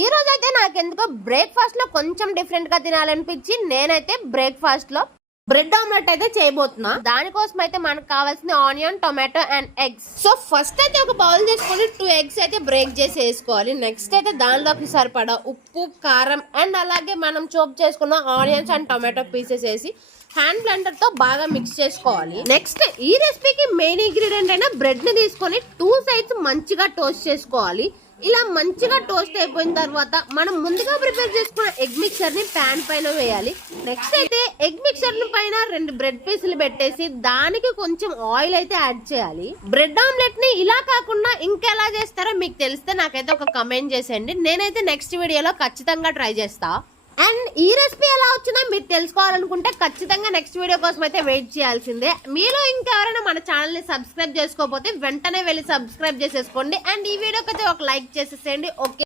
ఈ రోజు అయితే నాకెందుకో బ్రేక్ఫాస్ట్ లో కొంచెం డిఫరెంట్ గా తినాలనిపించి నేనైతే బ్రేక్ఫాస్ట్ లో బ్రెడ్ ఆమ్లెట్ అయితే చేయబోతున్నా. దానికోసం అయితే మనకు కావాల్సిన onion, tomato and eggs. So first అయితే ఒక బౌల్ తీసుకొని 2 ఎగ్స్ అయితే బ్రేక్ చేసి వేసుకోవాలి. నెక్స్ట్ అయితే దానిలోకి సరిపడా ఉప్పు, కారం అండ్ అలాగే మనం చాప్ చేసుకున్న ఆనియన్స్ అండ్ టొమాటో పీసెస్ వేసి హ్యాండ్ బ్లెండర్ తో బాగా మిక్స్ చేసుకోవాలి. నెక్స్ట్ ఈ రెసిపీకి మెయిన్ ఇంగ్రీడియంట్ అయిన బ్రెడ్ ని తీసుకొని 2 సైడ్స్ మంచిగా టోస్ట్ చేసుకోవాలి. ఇలా మంచిగా టోస్ట్ అయిపోయిన తర్వాత మనం ముందుగా ప్రిపేర్ చేసుకున్న ఎగ్ మిక్చర్ ని ప్యాన్ పైన వేయాలి. నెక్స్ట్ అయితే ఎగ్ మిక్చర్ పైన 2 బ్రెడ్ పీసులు పెట్టేసి దానికి కొంచెం ఆయిల్ అయితే యాడ్ చేయాలి. బ్రెడ్ ఆమ్లెట్ ని ఇలా కాకుండా ఇంకెలా చేస్తారో మీకు తెలిస్తే నాకైతే ఒక కమెంట్ చేసేయండి. నేనైతే నెక్స్ట్ వీడియోలో ఖచ్చితంగా ట్రై చేస్తా. అండ్ ఈ రెసిపీ ఎలా వచ్చిందో మీరు తెలుసుకోవాలనుకుంటే ఖచ్చితంగా నెక్స్ట్ వీడియో కోసం అయితే వెయిట్ చేయాల్సిందే. మీలో ఇంకెవరైనా మన ఛానల్ ని సబ్స్క్రైబ్ చేసుకోకపోతే వెంటనే వెళ్ళి సబ్స్క్రైబ్ చేసేసుకోండి. అండ్ ఈ వీడియోకి అయితే ఒక లైక్ చేసేసేయండి. ఓకే.